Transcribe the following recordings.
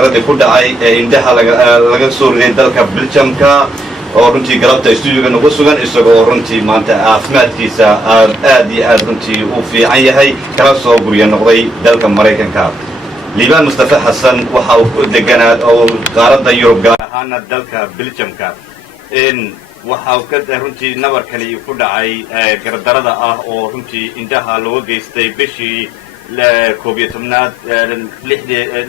gardaradii ku dhacay ee indhaha laga soo riday dalka Belgiumka oo runtii galabta studio-ga nagu sugan isagoo runtii maanta caafimaadkiisa aad iyo aad runtii u fiican yahay kala soo guryo noqday dalka Mareykanka. Liibaan Mustafa Xasan waxa uu ku deganaa oo qaaradda Yurub gaar ahaan dalka Belgiumka waxa uu ka runtii nabarkani ku dhacay gardarada ah oo runtii indhaha loo geystay bishii 11aad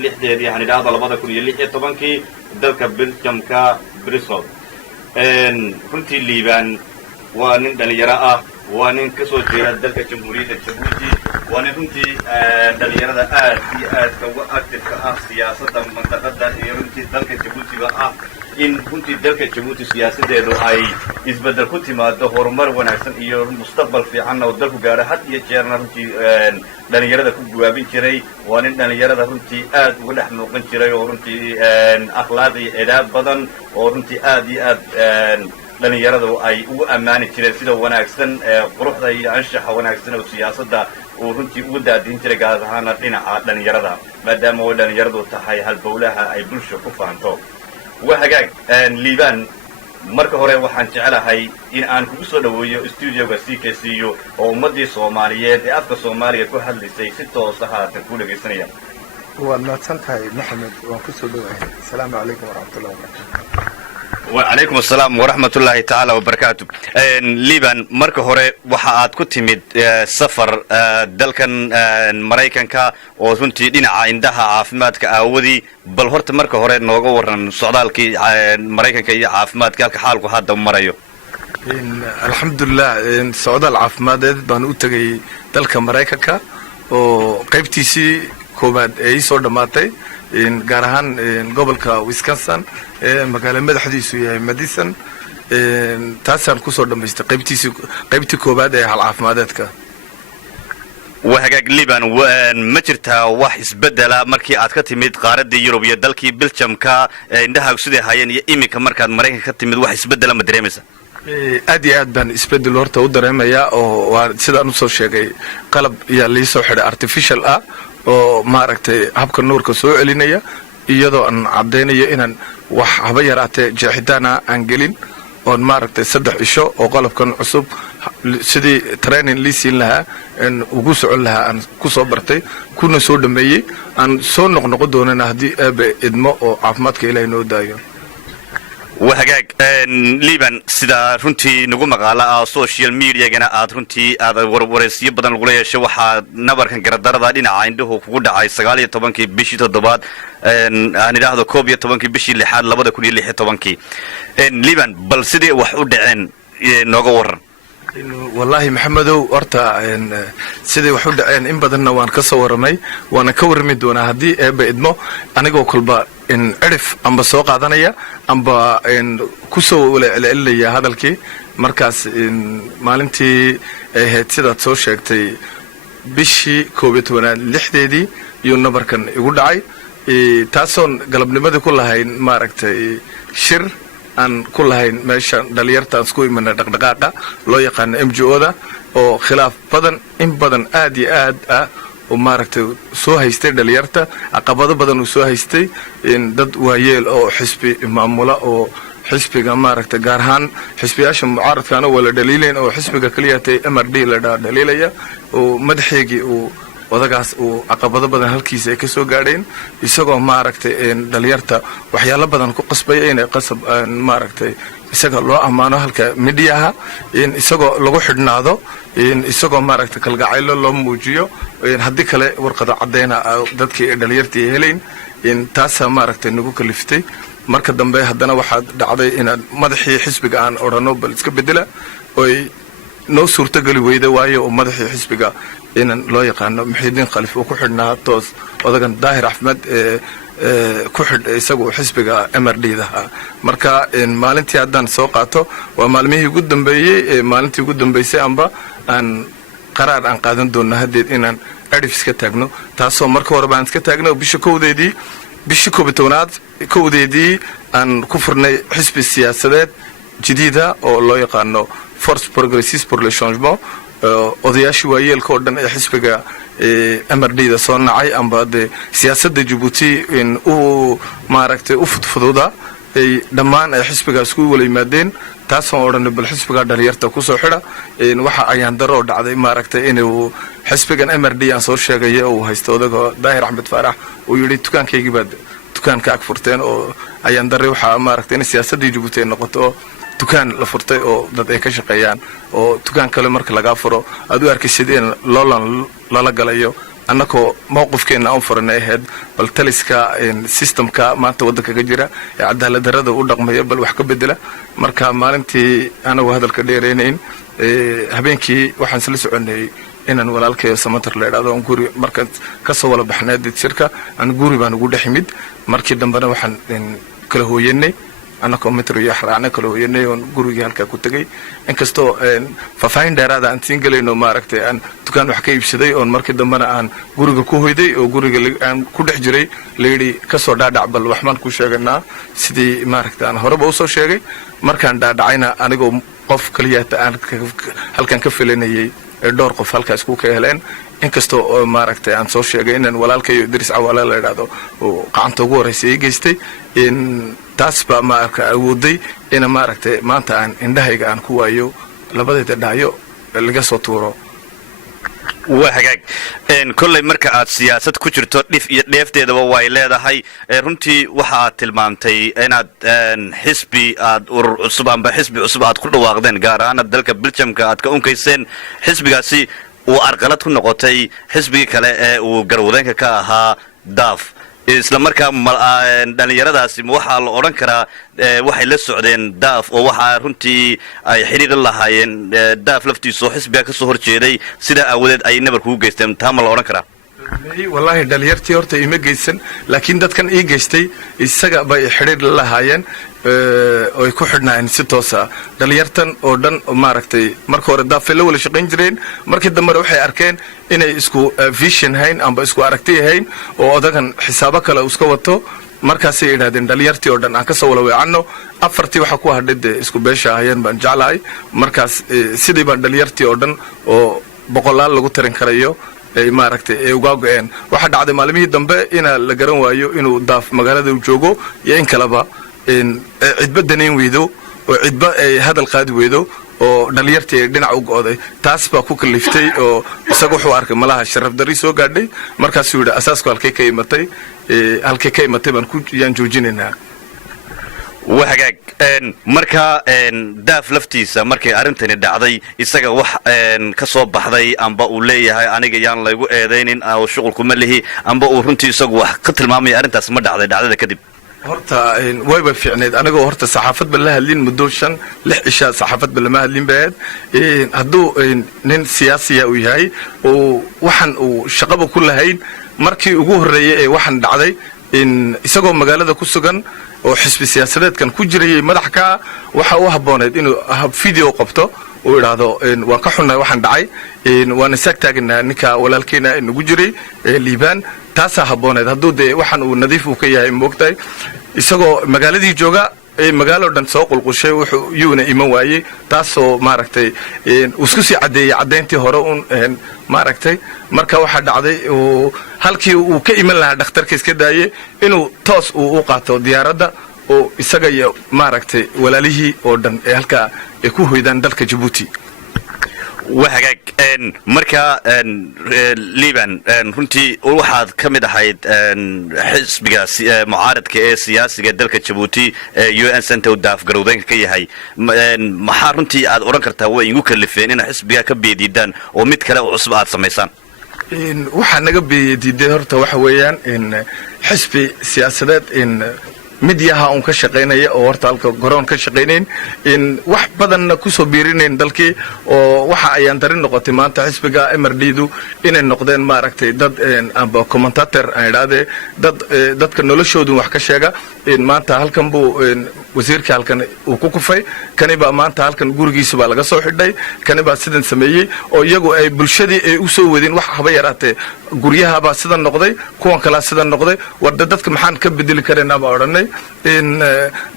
lixdeedii yani dhacda 2016 dalka Belgiumka Brussels. runtii Liibaan waa nin dhalinyaro ah waa nin ka soo jeeda dalka Jamhuuriyadda Djibouti waa nin runtii dhalinyarada aad iyo aad uga active ah siyaasadda mandaqada iyo runtii dalka Djibouti ah in runtii dalka Djibouti siyaasadeedu ay isbedel ku timaado horumar wanaagsan iyo mustaqbal fiican oo dalku gaaro had iyo jeerna runtii dhalinyarada ku guwaabin jiray waa nin dhalinyarada runtii aad uga dhex muuqan jiray oo runtii akhlaaq iyo edaab badan oo runtii aad iyo aad dhalinyaradu ay ugu ammaani jireen sida wanaagsan quruxda iyo anshaxa wanaagsan oo siyaasadda uu runtii ugu daadin jiray gaar ahaan dhinaca dhalinyarada maadaama oo dhalinyaradu tahay halbowlaha ay bulsho ku fahanto. وهجاج ليبان marka hore waxaan jecelahay in aan kugu soo dhaweeyo studio-ga CKCU oo ummadii Soomaaliyeed ee afka Soomaaliga ku hadlaysay si toos ah aad ku dhageysanaya. waan mahadsantahay Maxamed waan ku soo dhawahay. Assalaamu calaykum waraxmatullaahi wabarakaatuh. وعليكم السلام ورحمة الله تعالى وبركاته. ليبان marka hore waxa aad ku timid safar dalkan Mareykanka oo runtii dhinaca indhaha caafimaadka aawadi bal horta marka hore nooga waran socdaalkii Mareykanka iyo caafimaadka halka xaalku hadda marayo. alxamdulillah socdaal caafimadeed baan u tagay dalka Mareykanka oo qaybtiisii koobaad ay soo dhamaatay gaar ahaan gobolka Wisconsin magaalada madaxdiisu yahay Madison taasaan ku soo dhameystay qaybtii koobaad ee hal caafimadeedka. وهجاج ليبان ما jirtaa wax isbedela markii aad ka timid qaaradda Yurub iyo dalkii Belgiumka indhaha sidii hayeen iyo imika markaad Mareykanka ka timid wax isbedela ma dareemaysaa? aad iyo aad baan isbedel horta u dareemayaa oo waa sidaan u soo sheegay qalab iyo la soo xidhay artificial ah oo maaragtay habka nuurka soo celinaya iyadoo aan cadeynayo inaan wax haba yaraatee jeexitaana aan gelin oo maaragtay 3 isho oo qalabkan cusub sidii training liisin lahaa in ugu socon lahaa aan ku soo bartay kuna soo dhameeyay aan soo noqnoqo doonana hadii aaba idmo oo caafimaadka Ilaahay noo daayo. وهجاج ليبان سدا runtii nagu maqaala social media-gana aad runtii aad warwareysiyo badan lagu leeyahay waxa nabarkan gardarada dhinaca indhuhu kugu dhacay 19 bishii 7aad aan idhaahdo 11 bishii 6aad 2016 ليبان bal sidii wax u dhaceen nooga waran. والله محمدو horta sidii wax u dhaceen in badanna waan ka soo waramay waana ka warmi doonaa hadii eeba idmo anigoo kulba in cirif amba soo qaadanaya amba ku soo walaacilaya hadalkii markaas maalintii ahayd sidaad soo sheegtay bishii 12aad 6deedii iyo nabarkan igu dhacay taasoon galabnimadii ku lahayn maaragtay shir aan ku lahayn meesha dhalinyarta isku imanay dhaqdhaqaaqa loo yaqaan MGO-da oo khilaaf badan in badan aad iyo aad ah oo maaragtay soo haystay dhalinyarta caqabado badan oo soo haystay in dad waayeel oo xisbi maamula oo xisbiga maaragtay gaar ahaan xisbiyaasha mucaaradkana wala dhaliileen oo xisbiga kaliya tay MRD la dhaliilaya oo madaxeegii oo wadagaas uu caqabado badan halkiisa ay ka soo gaadheen isagoo maaragtay dhalinyarta waxyaalo badan ku qasbay inay qasab maaragtay isaga loo amaano halka midiyaha isagoo lagu xidhnaado isagoo maaragtay kalgacaylo loo muujiyo haddii kale warqado cadeyna dadkii dhalinyartii heleen taasa maaragtay nagu kaliftay marka dambe haddana waxaa dhacday inaan madaxii xisbiga aan odhano bal iska bedela oy noo suurtagali weyda waayo oo madaxii xisbiga inaan loo yaqaano Muxiidiin Khaliif oo ku xidhnaa toos odagan Daahir Axmed ku xidh isagu xisbiga MRD-da marka maalintii haddaan soo qaato waa maalmihii ugu dambeeyay maalintii ugu dambeysay amba aan qaraar aan qaadan doono hadeed inaan cirif iska taagno taasoo marka hore baan iska taagno bishii 12aad aan ku furnay xisbi siyaasadeed jadiida oo loo yaqaano Force Progressiste pour le Changement odayaashii waayeelka oo dhan ee xisbiga MRD-da soo nacay amba dee siyaasadda Djibouti in uu maaragtay u fudfududa ay dhammaan ay xisbigaas ku wala yimaadeen taasoo odhanay bal xisbiga dhalinyarta ku soo xidha waxa ayaan daroo dhacday maaragtay inuu xisbigan MRD aan soo sheegay oo haysto odaga Daahir Axmed Faarax uu yiri dukaankaygii baad dukaanka ag furteen oo ayaan daray waxa maaragtay in siyaasadda Djibouti noqoto dukaan la furtay oo dad ay ka shaqeeyaan oo dukaan kale marka laga furo aad u arkaysid in loolan lala galayo annako mowqifkeena aan furanay ahayd bal taliska systemka maanta waddanka ka jira ee cadaalad darrada u dhaqmaya bal wax ka bedela marka maalintii anagu hadalka dheereynayn habeenkii waxaan isla soconay inaan walaalkay Samatar la yiraahdo aan guri marka ka soo wala baxnay shirka aan guri baan ugu dhaximid markii dambana waxaan kala hooyanay annako metro iyo xaraana kala hooyanay oo guriga halka ku tagay inkastoo faafayn dheeraad aan tiin galayno maaragtay aan dukaan wax ka iibsaday oo markii dambana aan guriga ku hoyday oo guriga aan ku dhex jiray leeyri ka soo dhaadhac bal waxmaan ku sheeganaa sidii maaragtay aan horeba u soo sheegay markaan dhaadhacayna anigoo qof kaliya aan halkan ka filanayay dhowr qof halkaas ku ka heleen inkastoo maaragtay aan soo sheegay inaan walaalkay Idris Cawaale la yiraahdo oo gacanta ugu horeysay geystay in taas ba maarka awooday in maaragtay maanta aan indhahayga aan ku waayo labadeeda dhaayo laga soo tuuro waa hagaag kolley marka aad siyaasad ku jirto dhif iyo dheefteedaba way leedahay runtii waxa aad tilmaamtay inaad xisbi aad urur cusub amba xisbi cusub aad ku dhawaaqdeen gaar ahaan dalka Belgiumka aad ka unkayseen xisbigaasi uu arqalad ku noqotay xisbigii kale ee uu garwadeenka ka ahaa DAF isla markaa dhalinyaradaasi waxaa la odhan karaa waxay la socdeen DAF oo waxaa runtii ay xiriir lahaayeen DAF laftiisu xisbiga ka soo horjeeday sida awadeed ay nabar kugu geysteen taa ma la odhan karaa wallahi dhalinyartii horta ima geysan laakiin dadkan ii geystay isaga bay xiriir la lahaayeen oo ay ku xidhnaayeen si toos ah dhalinyartan oo dhan maaragtay marka hore DAF la wala shaqayn jireen markii dambe waxay arkeen inay isku vision hayn amba isku aragti hayn oo odagan xisaabo kale iska wato markaas ay yiraahdeen dhalinyartii oo dhan aan ka soo wala weecano afartii waxa ku hadhay isku beesha ahayeen baan jeclahay markaas sidii baan dhalinyartii oo dhan oo boqolaal lagu tarin karayo ay maaragtay ee uga go'een waxa dhacday maalimihii dambe in la garan waayo inuu DAF magaalada uu joogo iyo in kaleba cidba daneyn weydo oo cidba ay hadal qaadi weydo oo dhalinyartii dhinac u go'day taas baa ku kaliftay oo isagu wuxuu arkay malaha sharaf dari soo gaadhay markaas uu yiri asaasku halkay ka imatay baan ku yaan joojinaynaa وهاجاج مركا داف لفتيسا مركا أرنتني دعدي إسقى وح كصوب بحذي أم بقولي هاي أنا جيان لا يقول ذينين أو شغل كمله أم بقولنتي إسقى وح قتل مامي أرنت أسمع دعدي كذب horta way ba fiicneed anagoo horta saxaafad balla hadlin muddo 5-6 isha saxaafad balla ma hadlin baad haduu nin siyaasiya uu yahay oo waxan uu shaqaba ku lahayn markii ugu horeeyay ee waxan dhacday in isagoo magaalada ku sugan oo xisbi siyaasadeedkan ku jiray madax ka waxa uu habooneed inuu video qabto oo yiraahdo waan ka xunnahay waxan dhacay waan isaag taagnaa ninka walaalkeena inagu jiray Liibaan taasa habooneed haduu de waxan uu nadiif u ka yahay moogtay isagoo magaaladii jooga magaalo dhan soo qulqushay wuxuu yuuna iman waayay taasoo maaragtay isku sii cadeyntii hore maaragtay marka waxa dhacday oo halkii uu ka iman lahaa dhakhtarka iska daayay inuu toos u qaato diyaaradda oo isaga iyo maaragtay walaalihii oo dhan ee halka ay ku hoydaan dalka Djibouti وهاجاج مركا ليبان رنتي واحد كمد حيد حزب معارض كسياسي دلك Djibouti UN سنتو داف جرودين كي هاي محارنتي عاد أورانكرتا وينقول كلفين إن حزبها كبيديدان ومت كلا وعصبات سميسان waxaa naga beeyay horta waxa weeyaan in xisbi siyaasadeed in midyaha uu ka shaqeynaya oo horta halka garoon ka shaqeyneen in wax badan ku soo biirineen dalkii oo waxa ayaan darin noqotay maanta xisbiga MRD-du inay noqdeen maaragtay dad amba commentator ay raadeen dadka noloshoodu wax ka sheega in maanta halkan buu wasiirka halkan uu ku kufay kaniba maanta halkan gurigiisa baa laga soo xidhay kaniba sidan sameeyay oo iyagu ay bulshadii ay u soo wadeen wax haba yaraatee guryaha baa sidan noqday kuwan kala sidan noqday wada dadka maxaan ka bedeli kareena baa oranay in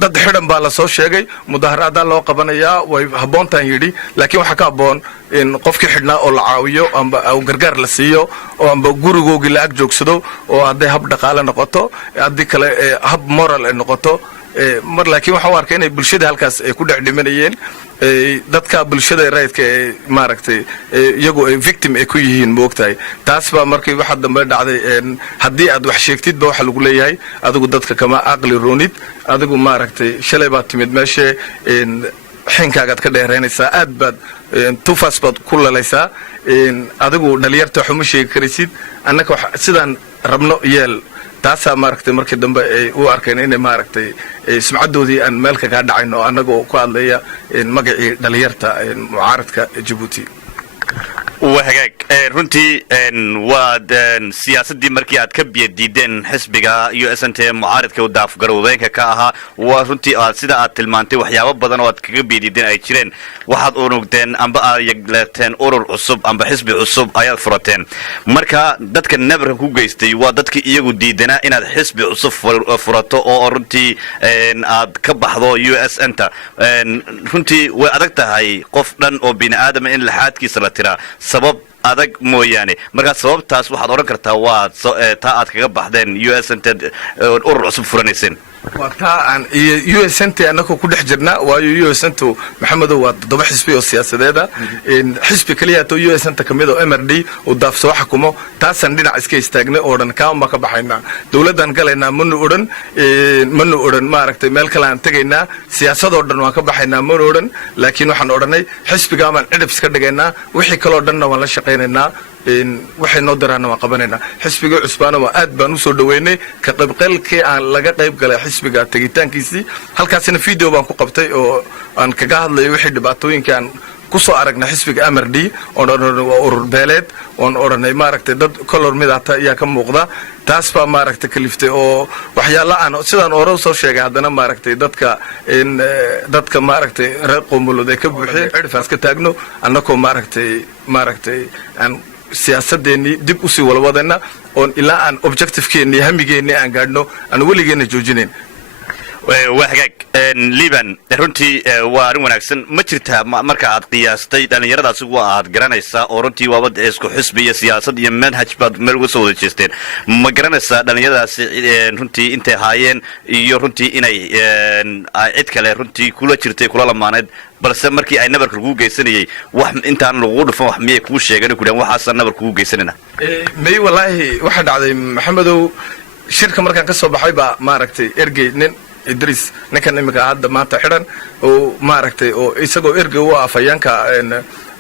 dad xidhan baa la soo sheegay mudaharaadaa loo qabanayaa way habboontaan yidhi laakiin waxaa ka habboon in qofkii xidhnaa oo la caawiyo amba gargaar la siiyo oo amba gurigoogii la ag joogsado oo hadday hab dhaqaale noqoto haddii kale hab moral ay noqoto mar laakiin waxaan u arkay inay bulshada halkaas ay ku dhex dhimanayeen dadka bulshada rayidka ee maaragtay iyagu ay victim ay ku yihiin moogtahay taas baa markii waxa dambe dhacday haddii aad wax sheegtidba waxa lagu leeyahay adigu dadka kama aqli roonid adigu maaragtay shalay baad timid meesha xinkaagaad ka dheeraynaysaa aad baad tufaas baad ku lalaysaa adigu dhalinyarta wax uma sheegi karaysid annaka sidaan rabno yeel taasaa maaragtay markii dambe ay u arkeen inay maaragtay sumcaddoodii aan meel kaga dhacayno annagoo ku hadlaya magacii dhalinyarta mucaaradka Djibouti وهجاك runtii waad siyaasadii markii aad ka biyadiideen xisbiga USNT mucaaradka u daafgarowdeenka ka ahaa waa runtii aad sida aad tilmaantay waxyaabo badan oo aad kaga biyadiideen ay jireen waxaad unugdeen amba aad yagleeteen urur cusub amba xisbi cusub ayaad furateen marka dadka nabarka ku geystay waa dadkii iyagu diidanaa inaad xisbi cusub furato oo runtii aad ka baxdo USNT runtii way adag tahay qof dhan oo bini aadam in laxaadkiisa la tiraa sabab adag mooyaane marka sababtaas waxaad oran kartaa waa taa aad kaga baxdeen USNT urur cusub furanayseen وطبعا USNT أنكو كل حجرنا ويو USNT محمد هو ضبح حسبي والسياسة حسب كلياته USNT كميدو MRD وضاف سوا حكومه تاسن دينا عسكي استغنى أورن كام ما كبحينا دولة قالنا منو أورن ما ركت مال كلام تجينا سياسة أورن ما كبحينا منو أورن لكن وحنا أورني حسب كمان عرفت كدجنا وحي كل أورننا ولا شقينا waxay noo daraana waa qabanayna xisbiga cusbaana waa aad baan u soo dhaweynay ka qaybgalkii aan laga qayb galay xisbiga tagitaankiisii halkaasina video baan ku qabtay oo aan kaga hadlayo wixii dhibaatooyinka aan ku soo aragnay xisbiga MRD oo waa urur beeleed oo oranay maaragtay dad color midata ayaa ka muuqda taas baa maaragtay kaliftay oo waxyaalo aan sidaan oro soo sheegay hadana maaragtay dadka maaragtay reer qoomulud ay ka buuxiyeen cirfaas ka taagno annakoo maaragtay aan siyaasadeeni dib u sii walwadana oo ilaa aan objectivekeeni hamigeeni aan gaadhno aan weligeena joojinayn وهجاك ليبان runtii waa arin wanaagsan ma jirtaa marka aad qiyaastay dhalinyaradaas waa aad garanaysaa oo runtii waa wad isku xisbi iyo siyaasad iyo manhaj baad meel uga soo wada jeesteen ma garanaysaa dhalinyaradaas runtii intay haayeen iyo runtii inay cid kale runtii kula jirtay kula lamaaneed balse markii ay nabarka lagu geysanayay wax intaan lagu dhufan wax miyay kuu sheegeen ku dhaan waxaas nabar kugu geysanina may wallahi waxa dhacday maxamedow shirka markaan ka soo baxay baa maaragtay ergey nin إدريس نكن إمك هذا ما تحرن وماركتي وإسقو إرجع وافيانك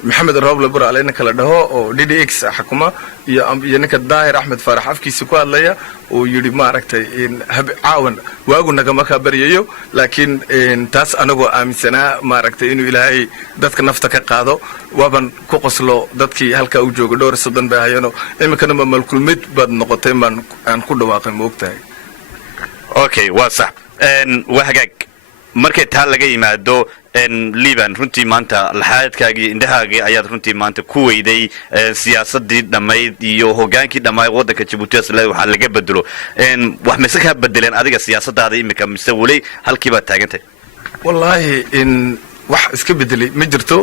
محمد الرابل برا علينا كلا ده أو DDX حكومة يا نك الداهر أحمد فرح أفكي سكوا ليا ويري ماركتي إن هب عاون وأقول نك ما خبريو لكن إن تاس أنا جو أمسنا ماركتي إنه إلهي دتك نفتك قاضو وابن كوكسلو دتكي هلك أوجو دور السودان بهاينو إمك أنا مملك الميت بعد نقطتين من عن كل واقع موقتها أوكي واضح وهجاك markay taa laga yimaado liban runtii maanta laxaadkaagii indhahaagii ayaad runtii maanta ku weyday siyaasadii dhamayd iyo hogaankii dhamayd wadanka Djibouti waxa laga bedelo wax mise ka bedeleen adiga siyaasadaada imika mise wali halkii baad taagantay wallahi in wax iska bedelay ma jirto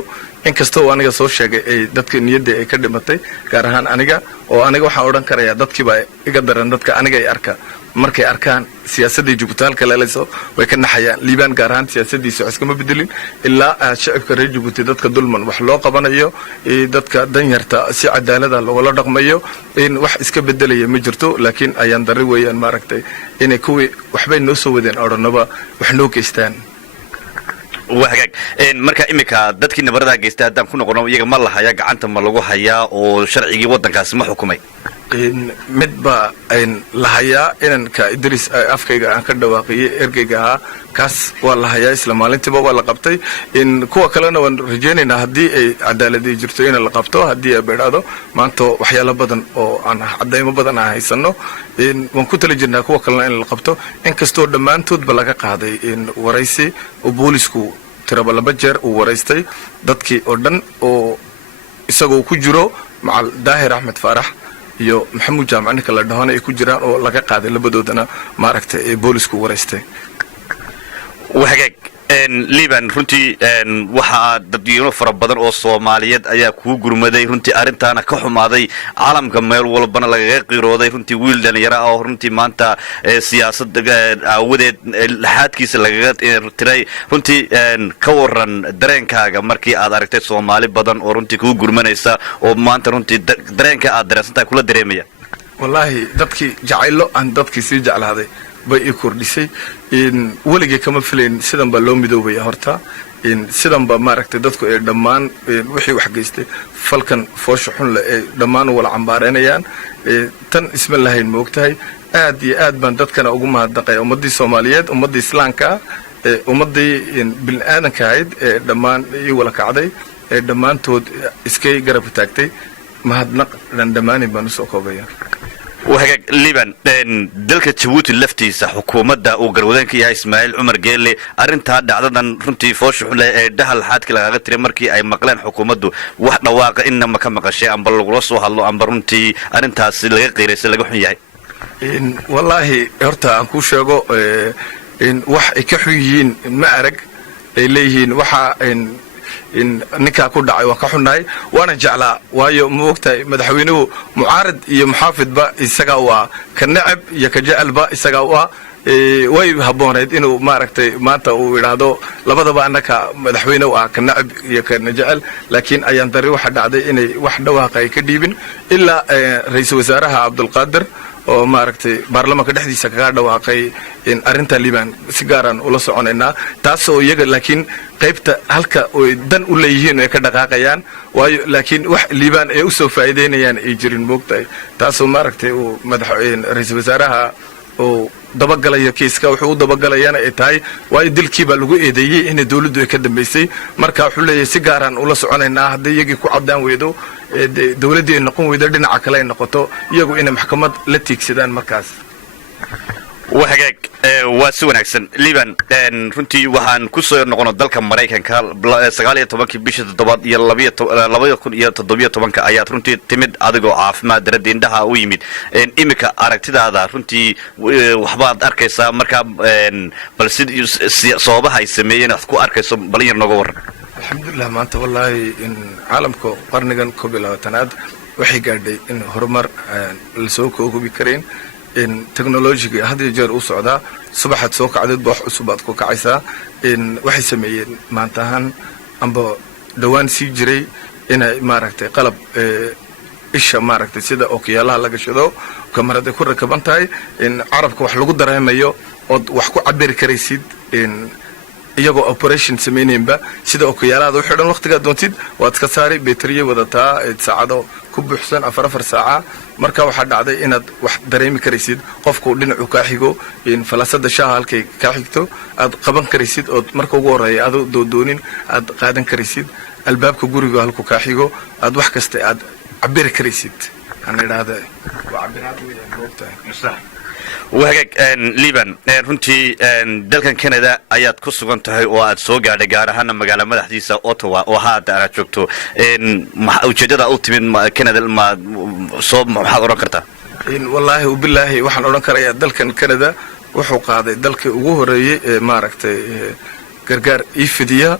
inkastoo aniga soo sheegay ay dadka niyadda ay ka dhimatay gaar ahaan aniga waxaan oran karayaa dadkii baa iga daran dadka aniga ay arka markay arkaan siyaasadii Djibouti halka leelayso way ka naxayaan liibaan gaar ahaan siyaasadiisa wax iskama bedelin ilaa shacabka reer Djibouti dadka dulman wax loo qabanayo dadka danyarta si cadaalad ah loola dhaqmayo in wax iska bedelaya ma jirto laakiin ayaan daray weeyaan maaragtay inay kuwii waxbay noo soo wadeen oranaba wax noo geystaan وهجاك marka imika dadkii nabarada geystay hadaan ku noqono iyaga ma lahaya gacanta ma lagu hayaa oo sharcigi wadankaas ma xukumay midba lahayaa inanka Idris afkayga aan ka dhawaaqiyay ergeyga kaas waa lahayaa isla maalintiiba waa la qabtay in kuwa kalena waan rajaynaynaa haddii ay cadaalad jirto in la qabto haddii ay beedhado maanta waxyaalo badan oo aan cadeymo badan aan haysano waan ku tali jirnaa kuwa kalena in la qabto inkastoo dhammaantoodba laga qaaday waraysi oo boolisku tiraba laba jeer uu waraystay dadkii oo dhan oo isagoo ku jiro macal daahir Ahmed Farax iyo maxamuud jaamac ninka la dhahona ay ku jiraan oo laga qaaday labadoodana maaragtay ee boolisku wareystay. wahagaag liban runtii waxaa dadweyne fara badan oo Soomaaliyeed ayaa ku gurmaday runtii arintaana ka xumaaday caalamka meel walbana lagaga qiirooday runtii wiil dhalinyaro ah oo runtii maanta siyaasadda aawadeed laxaadkiisa lagaga tiray runtii ka waran dareenkaaga markii aad aragtay Soomaali badan oo runtii ku gurmanaysa oo maanta runtii dareenka aad dareensantahay kula dareemaya. wallaahi dadkii jacaylo aan dadkii sii jeclaaday bay i kordhisay weligay kama filayn sidan baa loo midoobaya horta sidan baa maaragtay dadku ay dhammaan wixii wax geystay falkan foosha xun leh ay dhammaan wala cambaareynayaan tan isma lahayn moogtahay aad iyo aad baan dadkana ugu mahadnaqay ummadii Soomaaliyeed ummadii Islaamka ummadii bini'aadanka ahayd ee dhammaan i wala kacday ee dhammaantood iskay garab taagtay mahadnaq dhammaan baan u soo koobaya. وهاجك ليبان دلك تجوت لفتيسة حكومة دا وجرودانك يا إسماعيل عمر جيلي أرنت هذا عددا رنتي فوش حلا ده الحاد كلا غير ترمركي أي مقلان حكومة دو واحد واقع إنما كم قشة أم بالغرس وحلو أم برنتي أرنت هالسلة غير سلة حياي. والله هرتا أنكو شجو إن وح كحيين ما أرق إليهن وح إن نكا كل دعوة وكحناي وأنا جعله ويا موقتي مدحوينه معارض يمحافظ با يسقوا كنعب يكجعل با يسقوا way habboonayd inuu maaragtay maanta uu yiraahdo labadaba annaka madaxweyne waa ka nacab iyo ka najal laakiin ayaan dari waxa dhacday inay wax dhawaaqay ka dhiibin ilaa ra'iisul wasaaraha Abdul Qaadir oo maaragtay baarlamaanka dhexdiisa kaga dhawaaqay in arinta Liban si gaaran ula soconaynaa taas oo iyaga laakiin qaybta halka oo dan u leeyihiin ay ka dhaqaaqayaan waayo laakiin wax Liban ay u soo faa'iideynayaan ay jirin moogtay taas oo maaragtay uu madaxweyne ra'iisul wasaaraha oo dabagalaya kiiska wuxuu dabagalayana ay tahay way dilkiiba lagu eedeeyay in dawladdu ay ka dambeysay marka wuxuu leeyahay si gaaran ula soconaynaa haddii iyagii ku cadaan weydo dawladdu ay noqon weydo dhinaca kale ay noqoto iyagu in maxkamad la tiigsadaan markaas. وهاجك واسوون أحسن ليبان رنتي وحن كسر نقول دلك مريكان كال سقالية طبعاً بيشة الضباط يلبيه يكون يتضبيه طبعاً كآيات رنتي تمد عدقو عاف ما دردين ده ويمد إمك أركتي هذا رنتي وحبات أركيسا مركب بلسيد صوابها يسميين أثقو أركيسا بلين نقور. الحمد لله ما أنت والله إن عالمكو قرنيجان كوبيلا تناد وحي قاعد إن هرمر السوق هو بكرين إن تكنولوجيا هذه جار أسعدا صباحت سوق عدد بح أسبوعات كوك عيسى إن واحد سمين ما انتهن أم دوان سيجري إن ماركتي قلب إيش ماركتي سيدا أوكي الله لقى شدو كمرة كورة كبنتاي إن عرفك وحلو درهم مايو وحكو عبر كريسيد إن iyagoo operation sameynayba sida oo kiyaalada u xidhan waqtiga doontid waad ka saari batteriya wadataa saacado ku buuxsan 4 saaca marka waxa dhacday inaad wax dareemi karaysid qofku dhinacu ka xigo in falasada shaaha halkay ka xigto aad qaban karaysid oo marka ugu horeeya aad doonin aad qaadan karaysid albaabka guriga halku ka xigo aad wax kasta aad cabir karaysid aan iraahdo waa cabiraad weyn goobta. وهاجك ليبان رنتي دلكن كندا أيات كسران تهي واد سوق على جارهنا مجال مدحديسة أوتوا وهذا أنا شفته وجدت قلت من كندا ما صوب محاضرة كرتا. والله وبالله وحنا نكر يا دلكن كندا وحوق هذا دلك وهري ماركت gargaar ifidiya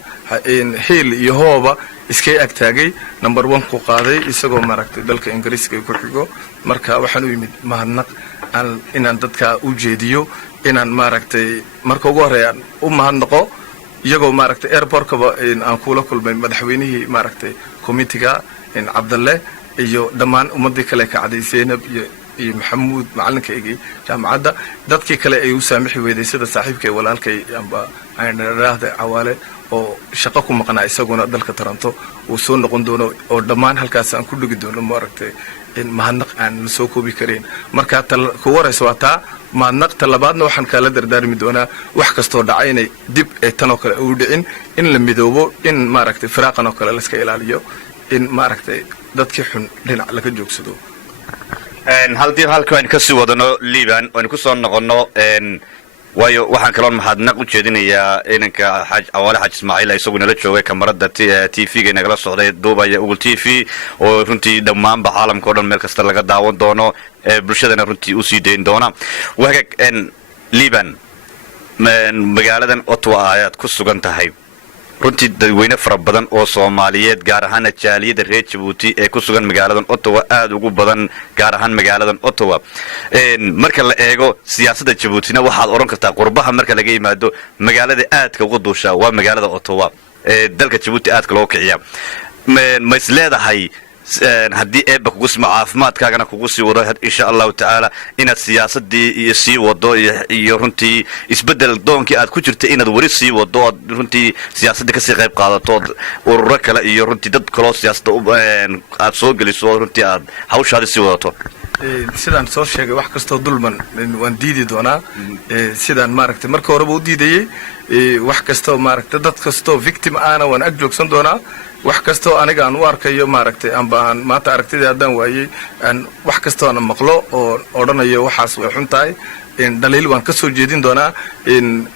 in heel iyo hooba iskay agtaagay number 1 ku qaaday isagoo maaragtay dalka Ingiriiska ku xigo marka waxaan u yimid mahadnaq inaan dadka u jeediyo inaan maaragtay marka ugu horeeyaan u mahadnaqo iyagoo maaragtay airportka aan kula kulmay madaxweynihii maaragtay committee-ga in Cabdalle iyo dhamaan ummadii kale ka cadeyseenab iyo محمود معلنك إيجي جامعة دتك كلا يوسامح ويدي سيد صاحب كي ولا الكي أمبا عند الراه عوالة أو شقكم مقنع يسقون دلك ترانتو وسون قندونه أو دمان هالكاسان كله جدون ماركتي إن مهنق عن سوكو بكرين مركات الكوارع سواتا مهنق تلبادنا وحن كلا دردار مدونا وحكستور دعيني دب تناكل أودين إن لم يدوبو إن ماركتي فراقنا كلا لسكيل عليه إن ماركتي دتك حن لنا لك جوكسدو. هل دي هالكوين كسي ودنو ليبان وإن كسر نقولنا waayo waxaan kaloon mahadnaq u jeedinayaa inanka awaale xaaj ismaaciil isagu nala joogay kamarada tv-ga nagala socday duubaya Google TV oo runtii dhammaanba caalamka oo dhan meel kasta laga daawan doono bulshadana runtii u sii dayn doona wahag liban magaaladan Ottawa ayaad ku sugan tahay runtii dadweyne fara badan oo Soomaaliyeed gaar ahaan jaaliyada reer Djibouti ee ku sugan magaaladan Ottawa aad ugu badan gaar ahaan magaaladan Ottawa marka la eego siyaasadda Djiboutina waxaad oran kartaa qurbaha marka laga yimaado magaalada aadka ugu duusha waa magaalada Ottawa dalka Djibouti aadka loo kiciya ma isleedahay haddii eebba kugu sima caafimaadkaagana kugu sii wado insha allahu tacaala inaad siyaasadii iyo sii wado iyo runtii isbedel doonkii aad ku jirta inaad weli sii wado ood runtii siyaasadda kasii qayb qaadato ururo kale iyo runtii dad kaloo siyaasadda aad soo geliso runtii aad hawshaadi sii wadato sidaan soo sheegay wax kastoo dulman waan diidi doonaa sidaan maaragtay marka horeba u diidayey wax kastoo maaragtay dad kastoo victim aana waan ag joogsan doonaa wax kastoo aniga aan u arkayo maaragtay amba aan maanta aragtidii haddaan waayey wax kastoo aan maqlo oo odhanayo waxaas way xun tahay dhaliil waan ka soo jeedin doonaa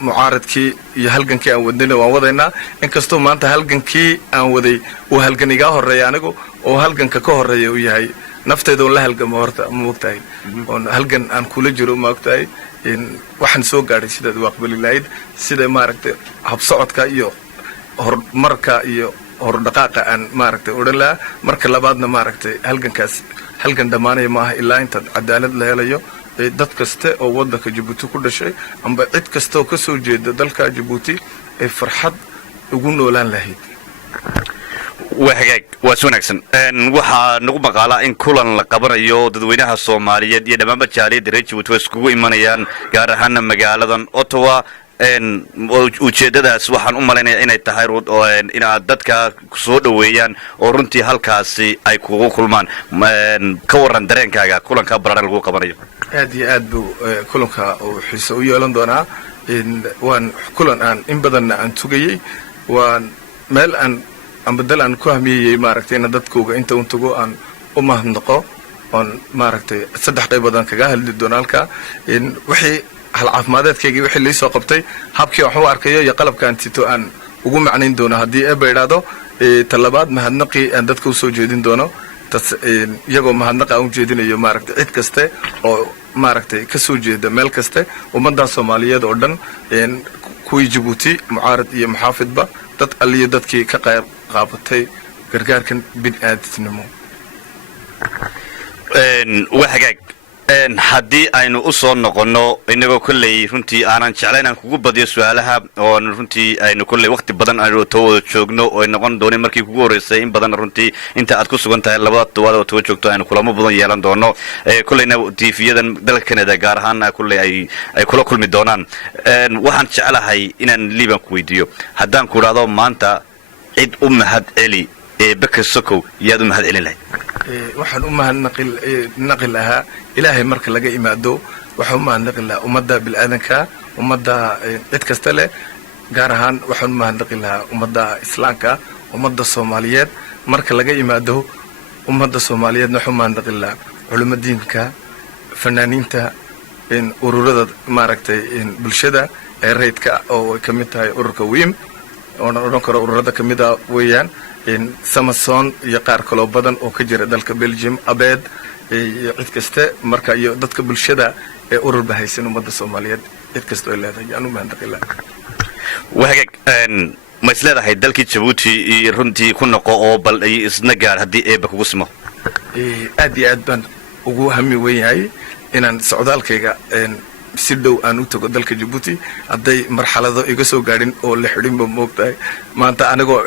mucaaradkii iyo halgankii aan wadnayna waan wadaynaa inkastoo maanta halgankii aan waday uu halgan igaa horreeya anigu oo halganka ka horreeya uu yahay naftayda oon la halgamo horta ma ogtahay oon halgan aan kula jiro ma ogtahay waxaan soo gaadhay sidaad u aqbali lahayd sida maaragtay habsocodka iyo horumarka iyo hordhaqaaqa aan maaragtay odhan lahaa marka labaadna maaragtay halgankaas halgan dhammaanaya maaha ilaa intaad cadaalad la helayo dad kaste oo waddanka Djibouti ku dhashay amba cid kasta oo ka soo jeeda dalka Djibouti ay farxad ugu noolaan lahayd wahagaag waa wanaagsan waxaa nagu maqaalaa in kulan la qabanayo dadweynaha Soomaaliyeed iyo dhammaanba jaaliyada reer Djibouti way iskugu imanayaan gaar ahaan magaaladan Ottawa ujeedadaas waxaan u malaynayaa inay tahay inaad dadka soo dhaweeyaan oo runtii halkaasi ay kugu kulmaan ka waran dareenkaaga kulanka bararan lagu qabanayo aad iyo aad buu kulanka uu xiiso u yeelan doonaa waan kulan aan in badanna aan tugayey waan meel aan badal aan ku hamiyey maaragtay in dadkooga inta uu tago aan u mahadnaqo oon maaragtay saddex qaybood aan kaga hadli doona halka wixii hal caafimaadkeygii wixii la soo qabtay habkii wax u arkayo iyo qalabkaan sito aan ugu macnayn doono haddii ay baydhaado talabaad mahadnaqii aan dadka u soo jeedin doono iyagoo mahadnaqa aan u jeedinayo maaragtay cid kaste oo maaragtay ka soo jeeda meel kaste ummadda Soomaaliyeed oo dhan kuwii Djibouti mucaarad iyo muxaafidba dad aliyo dadkii ka qayb qaabatay gargaarkan bini'aadamnimo wahagaag haddii aynu u soo noqonno inagoo kolley runtii aanan jeclayn aan kugu badiyo su-aalaha oo runtii aynu kolley waqti badan aynu too wada joogno oo ay noqon doonin markii kugu horreysay in badan runtii inta aad ku sugan tahay labada todobaad oo too joogto aynu kulamo badan yeelan doono kolleyna tv-yadan dalka Canada gaar ahaan kolley ay kula kulmi doonaan waxaan jeclahay inaan liban ku weydiiyo haddaan ku idhaahdo maanta cid u mahad celi Bakar Sokow yaad u mahad celin lahayd waxaan u mahadnaqi lahaa ilaahay marka laga imaado waxaan u mahadnaqi lahaa ummadda bilaadanka ummadda cid kasta leh gaar ahaan waxaan u mahadnaqi lahaa ummadda islaamka ummadda Soomaaliyeed marka laga imaado ummadda Soomaaliyeedna waxaan u mahadnaqi lahaa culumada diinka fanaaniinta ururada maaragtay bulshada ee rayidka oo ka mid tahay ururka WIM oo odhan karo ururada ka mid ah weeyaan Samson iyo qaar kaloo badan oo ka jira dalka Belgium abeed iyo cid kaste marka iyo dadka bulshada ee urur bahaysan ummadda Soomaaliyeed cid kaste oo leedahay aanu mahadnaqilaa wahagaag ma isleedahay dalkii Djibouti iyo runtii ku noqo oo bal ay isna gaar haddii eeba kugu simo aad iyo aad baan ugu hami weeyahay inaan socdaalkayga si dhow aan u tago dalka Djibouti hadday marxalado iga soo gaadhin oo la xidhinba moogtahay maanta anigoo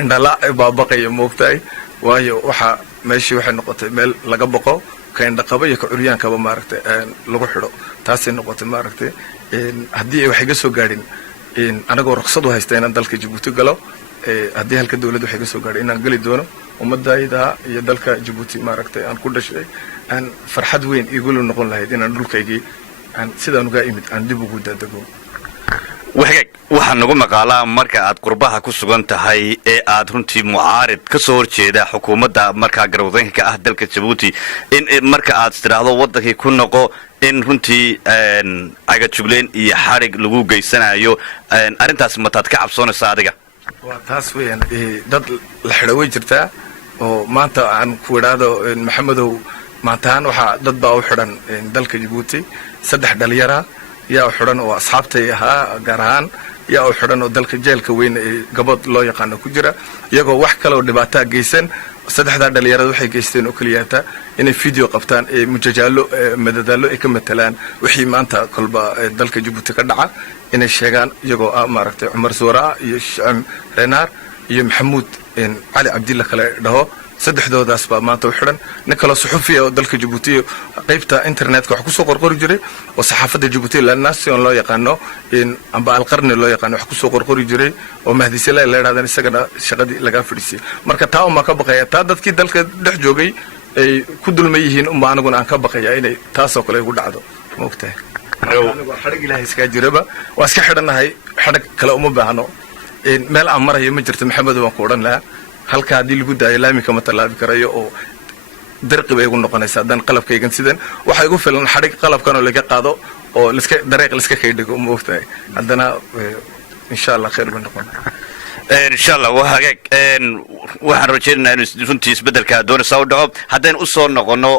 indhala baabaqaya moogtahay waayo meeshii waxay noqotay meel laga boqo ka indhaqaba iyo ka curyaankaba maaragtay lagu xidho taasay noqotay maaragtay haddii ay wax iga soo gaadhin anigoo ruqsad u haysta inaan dalka Djibouti galo haddii halka dawladda wax iga soo gaadhin inaan gali doono ummadayda iyo dalka Djibouti maaragtay aan ku dhashay aan farxad weyn igula noqon lahayd inaan dhulkaygii sidaan uga imid aan dib ugu daadago wahagaag waxaa nagu maqaalaa marka aad qurbaha ku sugan tahay ee aad runtii mucaarid ka soo horjeeda xukuumadda markaa garwadeenka ka ah dalka Jabuuti in marka aad tidhaahdo waddankii ku noqo in runtii cagajugleen iyo xarig lagu geysanayo arrintaas mataad ka cabsoonaysa adiga waa taas weeyaan dad la xidho way jirtaa oo maanta aan ku idhaahdo maxamedow maantaan waxaa dad baa u xidhan dalka Jabuuti 3 dhalinyara yaa u xidhan oo asxaabtay ahaa gaar ahaan yaa u xidhan oo dalka jeelka weyn ee gabad loo yaqaano ku jira iyagoo wax kale oo dhibaato geysan 3 dhalinyarada waxay geysteen oo kaliyaata inay video qabtaan ee mujajaalo madadaalo ay ka matalaan wixii maanta kolba dalka Jabuuti ka dhaca inay sheegaan iyagoo maaragtay Umar Zoora iyo Sham Renar iyo Maxamuud Ali Abdilla kale dhaho 3doodaas baa maanta u xidhan nin kale suxufi oo dalka Jabuuti qaybta internetka wax ku soo qorqori jiray oo saxaafadda Jabuuti la nation loo yaqaano amba alqarni loo yaqaano wax ku soo qorqori jiray oo Mahdi Saleh la yiraahdo isagana shaqadii laga fadhisay marka taa uma ka baqaya taa dadkii dalka dhex joogay ay ku dulmay yihiin anaguna aan ka baqaya inay taas oo kale ugu dhacdo moogtahay anigu xarig Ilaahay iska jiraba waa iska xidhanahay xarig kale uma baahno meel aan marayo ma jirto maxamed waan ku oran lahaa halka hadii lagu daayo laami kama talaabi karayo oo darqi bay ugu noqonaysaa dan qalabkaygan sidan waxa igu filan xarig qalabkan oo laga qaado oo dariiq liska kaydhigo ma ogtahay haddana insha Allah khayr baan noqon insha Allah waxaan rajaynaynaa in runtii isbedelka doonaysa u dhaco haddaan u soo noqono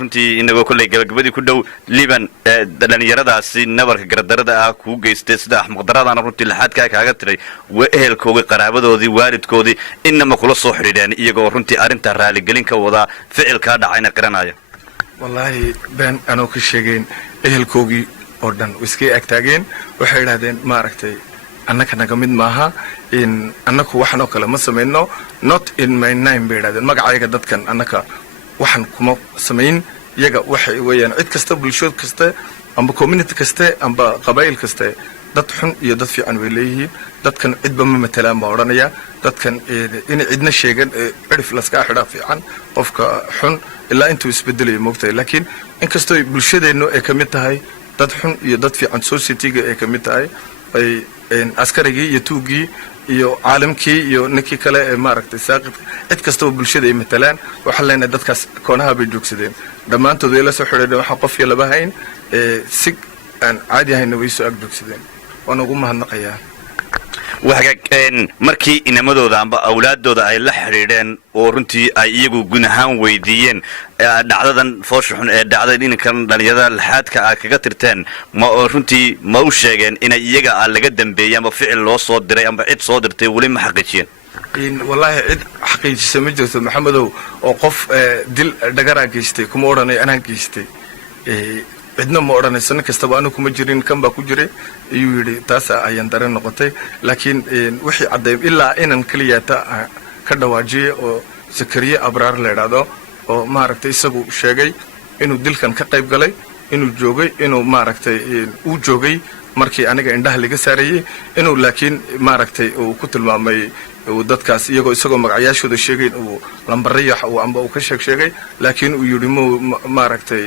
runtii inagoo kolley gabagabadii ku dhow liban dhalinyaradaasi nabarka gardarada ah kuu geystay sida axmaqdaradaana runtii laxaadkaa kaaga tiray ehelkoodii qaraabadoodii waalidkoodii inama kula soo xidhiidheen iyagoo runtii arrintaa raaligelin ka wadaa ficilkaa dhacayna qiranaya wallaahi been anoo ka sheegayn ehelkoogii oo dhan iskay agtaageen waxay yidhaahdeen maaragtay annaka naga mid maaha annaku waxaan oo kale ma samayno not in my name bay yidhahdeen magacayga dadkan annaka waxaan kuma samayn iyaga waxay weeyaan cid kasta bulshood kasta amba community kasta amba qabaa'il kasta dad xun iyo dad fiican way leeyihiin dadkan cidba ma matalaan baa odhanaya dadkan inay cidna sheegan cirif laska xidhaa fiican qofka xun ilaa intuu isbedelayo moogtahay laakiin inkastoo bulshadeennu ay ka mid tahay dad xun iyo dad fiican society-ga ay ka mid tahay ay askarigii iyo tuugii iyo caalamkii iyo ninkii kale ee maaragtay saaqid cid kastaba bulshada ay matalaan waxaan leenahay dadkaas koonaha bay joogsadeen dhammaantood way la soo xidhiidheen waxaan qof iyo laba hayn si aan caadi ahayna way soo ag joogsadeen waan ugu mahadnaqayaa وهاك markii inamadooda amba awlaadooda ay la xiriireen oo runtii ay iyagu gunahaan weydiiyeen dhacdadan foosho xun ee dhacday inkan dhalinyarada laxaadka ah kaga tirteen ma runtii ma u sheegeen in iyaga laga dambeeyay amba ficil loo soo diray amba cid soo dirtay wali ma xaqiijiyeen wallahi cid xaqiijisa ma jirto maxamedow oo qof dil dhagara geystay kuma oranay anaan geystay cidna ma oranayso nin kastaba anu kuma jirin kan baa ku jiray ayuu yidhi taas ayaan dareen noqotay laakiin wixii cadday ilaa inan kaliyaata ka dhawaajiyay oo Zakariya Abraar la yiraahdo oo maaragtay isagu sheegay inuu dilkan ka qayb galay inuu joogay inuu maaragtay uu joogay markii aniga indhaha laga saarayay inuu laakiin maaragtay uu ku tilmaamay dadkaas iyagoo isagoo magacayaashooda sheegay uu lambaraya uu amba uu ka sheegay laakiin uu yidhi maaragtay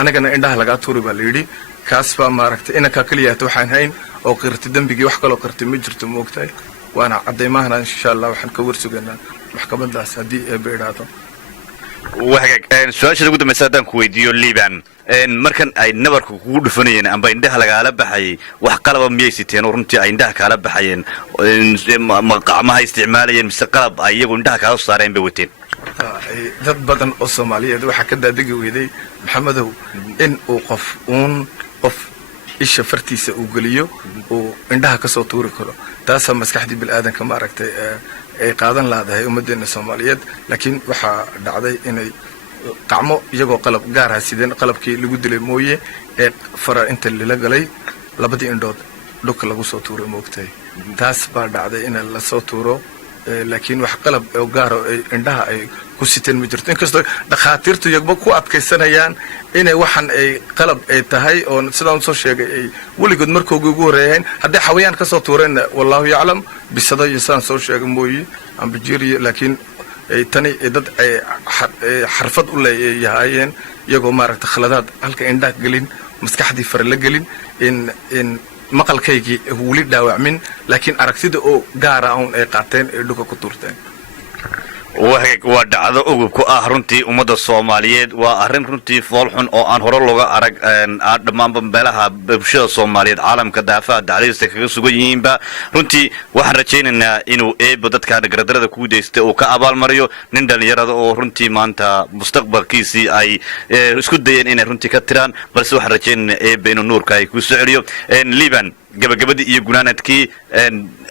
anagana indhaha laga tuuri baa la yidhi kaas baa maaragtay inanka kaliyaata waxaan hayn oo qirti dambigii wax kaloo qirti ma jirto moogtahay waana caddaymahana insha Allah waxaan ka warsugaynaa maxkamadaas haddii ay beedhaado وهاك سؤال شديد جدا مثلا كويديو ليبان markan ay nabarku kugu dhufanayeen amba indhaha laga baxay wax qalab miyaysiteen runtii ay indhaha kala baxayeen maqaamaha isticmaalayeen mise qalab ay iyagu indhaha kala saareen bay wateen dad badan oo Soomaaliyeed waxa ka daadigi weeday maxamedow in uu qof isha fartiisa uu galiyo oo indhaha ka soo tuuri karo taas maskaxdii bil aadanka ma aragtay ay qaadan laadahay ummadeena Soomaaliyeed laakiin waxa dhacday inay qacmo iyagoo qalab gaar ah sideen qalabkii lagu dilay mooye ee fara inta la galay labadii indhood dhulka lagu soo tuuray moogtay taas baa dhacday in la soo tuuro laakiin wax qalab oo gaar ah indhaha ay ku siteen ma jirto inkastoo dhaqaatiirtu iyagba ku adkaysanayaan inay waxan ay qalab ay tahay oo sidaan soo sheegay ay waligood markooda ugu horeeyeen haddii xawayaan ka soo tuureen wallahu yaclam bisada iyo saan soo sheegay mooye amba jiriyo laakiin tani dad xarfad u leeyahaayeen iyagoo maaragtay khaladaad halka indhaha gelin maskaxdii far la gelin in maqalkaygii weli dhaawacmin laakiin aragtida oo gaara uun ay qaateen ee dhulka ku tuurteen waa dhacdo ugub ku ah runtii ummadda Soomaaliyeed waa arrin runtii foolxun oo aan hore looga arag dhammaanba meelaha bulshada Soomaaliyeed caalamka daafaha dacdadiisa kaga sugan yihiinba runtii waxaan rajaynaynaa inuu eebo dadka gardarada ku deystay oo ka abaalmariyo nin dhalinyarada oo runtii maanta mustaqbalkiisii ay isku dayeen inay runtii ka tiraan balse waxaan rajaynaynaa eebo inuu nuurka ay ku soo celiyo Liban gabagabadii iyo gunaanadkii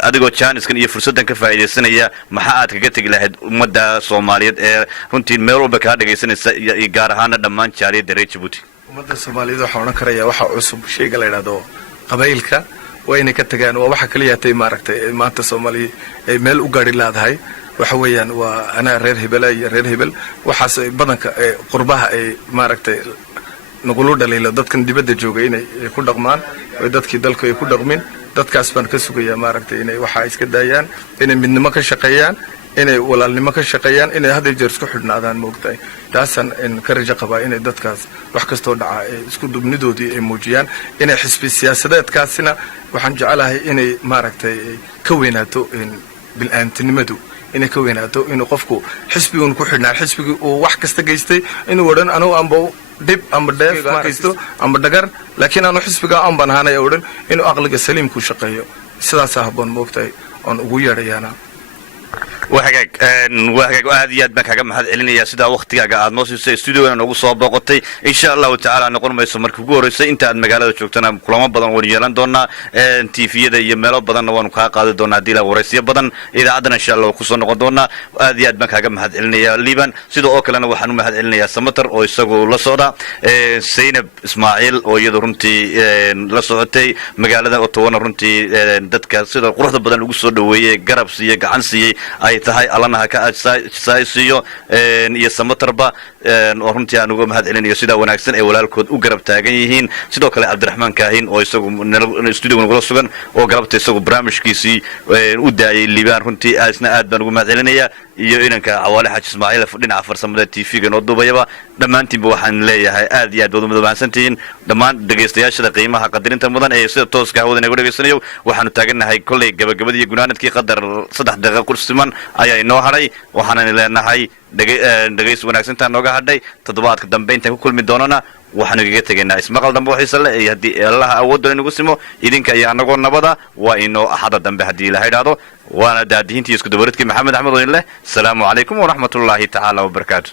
adigoo jaaniskan iyo fursadan ka faa'iideysanaya maxaa aad kaga tagi lahayd ummadda Soomaaliyeed ee runtii meel walba ka dhageysanaysa iyo gaar ahaan dhammaan jaaliyada reer Djibouti ummadda Soomaaliyeed waxa oran karaya waxa cusub sheega la yiraahdo qabaylka waa inay ka tagaan waa waxa kaliya tay maaragtay maanta Soomaaliya ay meel u gaari laadahay waxa weeyaan waa ana reer hebel iyo reer hebel waxaas badanka qurbaha ay maaragtay nagulu dhaliilo dadkan dibadda joogay inay ku dhaqmaan oo dadkii dalka ay ku dhaqmin dadkaas baan ka sugayaa maaragtay inay waxa iska daayaan inay midnimo ka shaqeeyaan inay walaalnimo ka shaqeeyaan inay hadda jeer isku xidhnaadaan moogtay taasan in ka rajo qabaa inay dadkaas wax kastoo dhaca ay isku dubnidoodii ay muujiyaan inay xisbi siyaasadeedkaasina waxaan jecelahay inay maaragtay ka weynaato bil'aantinimadu inay ka weynaato inuu qofku xisbigun ku xidhnaa xisbigii uu wax kasta geystay inuu odhan anigu amba dib amba dheef ma haysto amba dhagar laakiin aanu xisbiga aan banaanay oo dhan inuu aqliga saliimku shaqeeyo sidaas habboon moogtay oon ugu yeedhayaana وهاجك aad iyo aad baan kaga mahad celinaya sida waqtigaaga aad noo siisay studio-ga noogu soo booqatay insha Allah ta'ala noqon mayso markii ugu horeysay inta aad magaalada joogtana kulamo badan oo yeelan doona TV-yada iyo meelo badan oo ka qaadi doona hadii la wareysiyo badan idaacadana insha Allah ku soo noqon doona aad iyo aad baan kaga mahad celinaya Liban sidoo kalena waxaan u mahad celinayaa Samatar oo isagu la socda Zainab Ismaaciil oo iyadu runtii la socotay magaalada Ottawa runtii dadka sida quruxda badan ugu soo dhaweeyay garab siiyay gacan siiyay ay tahay allana ka ajsaaysiyo iyo Samatarba oo runtii aan uga mahad celinayo sida wanaagsan ee walaalkood u garab taagan yihiin sidoo kale Cabdiraxmaan Kaahin oo isagu studio-ga nagula sugan oo galabta isagu barnaamijkiisii u daayay Liban runtii aasna aad baan uga mahad celinayaa iyo inanka Cawaale Xaj Ismaaciil dhinaca farsamada TV-ga noo duubayaba dhammaantiinba waxaan leeyahay aad iyo aad wada mahadsantihiin dhammaan dhageystayaasha qiimaha qadarinta mudan ee sida tooska hawada inagu dhageysanayo waxaanu taaganahay kulay gabagabadii gunaanadkii qadar 3 daqiiqo kursiman ayaa inoo haray waxaan leenahay dhageys wanaagsantaa nooga hadhay toddobaadka dambe intaan ku kulmi doonana waxaanu kaga tegaynaa ismaqal dambe waxiisa le iyo haddii allaha awoodda inagu simo idinka iyo annagoo nabada waa inoo axada dambe haddii la idhaahdo waana daadihintii isku dabaridkii maxamed axmed oo in leh asalaamu calaykum waraxmatullaahi tacaala wabarakaatu